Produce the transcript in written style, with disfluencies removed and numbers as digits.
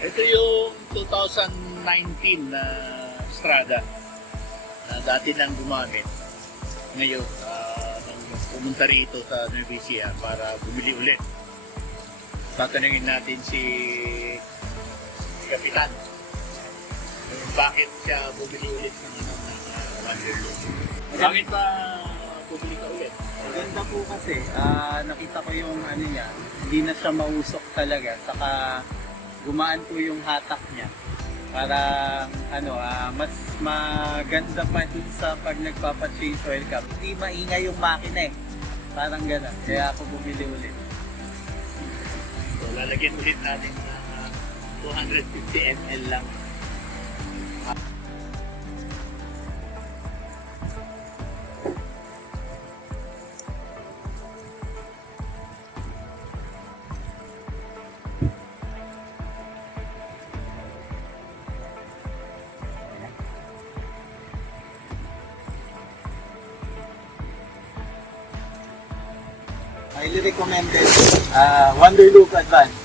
Ito yung 2019 na Strada na dati nang gumamit. Ngayon, nang pumunta rito sa Nueva Ecija para bumili ulit. Tatanungin natin si Kapitan bakit siya bumili ulit ng Wanderlust. Bakit ba bumili ka ulit? Maganda po kasi, nakita ko yung ano niya, hindi na siya mausok talaga, saka gumaan po yung hatak niya. Parang mas maganda pa dun sa pag nagpapa-change oil ka. Hindi maingay yung makina eh. Parang gano'n. Kaya ako bumili ulit. So, lalagyan ulit natin na 250 ml lang. Highly recommended. Wanderlust Advance.